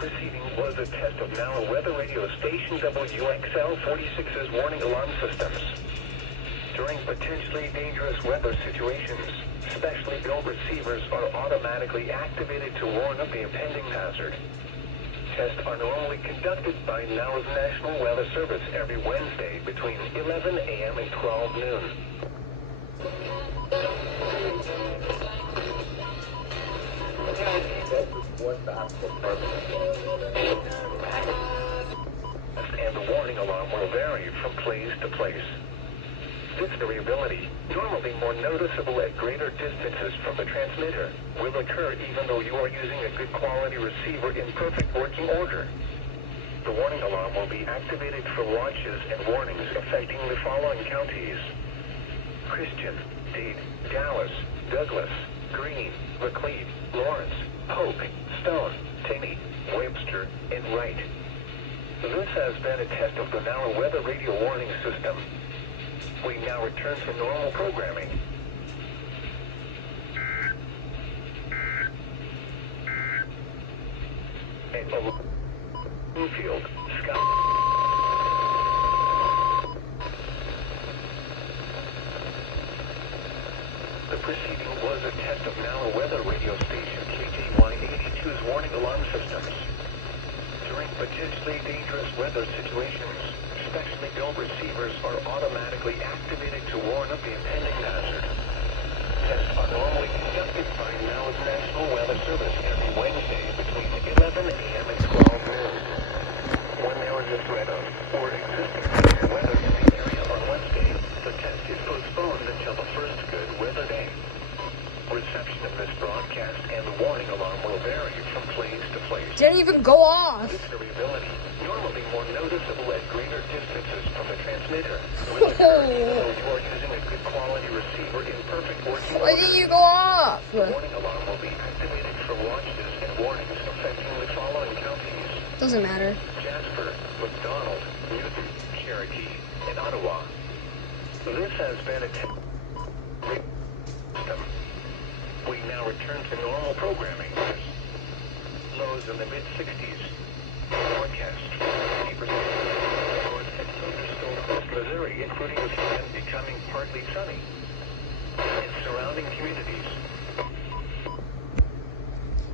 preceding was a test of NOAA weather radio station WXL46's warning alarm systems. During potentially dangerous weather situations, specially built receivers are automatically activated to warn of the impending hazard. Tests are normally conducted by NOAA's National Weather Service every Wednesday between 11 a.m. and 12 noon. And the warning alarm will vary from place to place. This variability, normally more noticeable at greater distances from the transmitter, will occur even though you are using a good quality receiver in perfect working order. The warning alarm will be activated for watches and warnings affecting the following counties: Christian, Dade, Dallas, Douglas, Greene, Macleod, Lawrence, Polk, Stone, Taney, Webster, and Wright. This has been a test of the NOAA weather radio warning system. We now return to normal programming. And Bluefield, Scott. The preceding was a test of NOAA weather radio station KJY82's warning alarm systems. During potentially dangerous weather situations, specially built receivers are automatically activated to warn of the impending hazard. Tests are normally conducted by NOAA's National Weather Service every Wednesday between 11 a.m. and 12 noon. When there is a threat of or existing severe weather in the area on Wednesday, the test is postponed until the first good weather day. Reception of this broadcast and the warning alarm will vary from place to place. Didn't even go off. This variability, normally more noticeable at greater distances from the transmitter, will occur even though you are using a good quality receiver in perfect working order. Why didn't you go off? The warning alarm will be activated for watches and warnings affecting the following counties: Doesn't matter. Jasper, McDonald, Newton, Cherokee, and Ottawa. This has been a system. We now return to normal programming. Lows in the mid-60s. Forecast 50% north and thunderstorms in Missouri, including a weekend becoming partly sunny. In surrounding communities.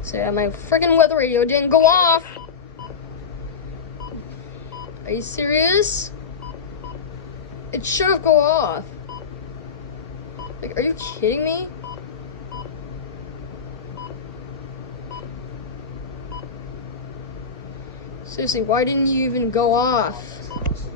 So yeah, my freaking weather radio didn't go off. Are you serious? It should have go off. Like, are you kidding me? Seriously, why didn't you even go off?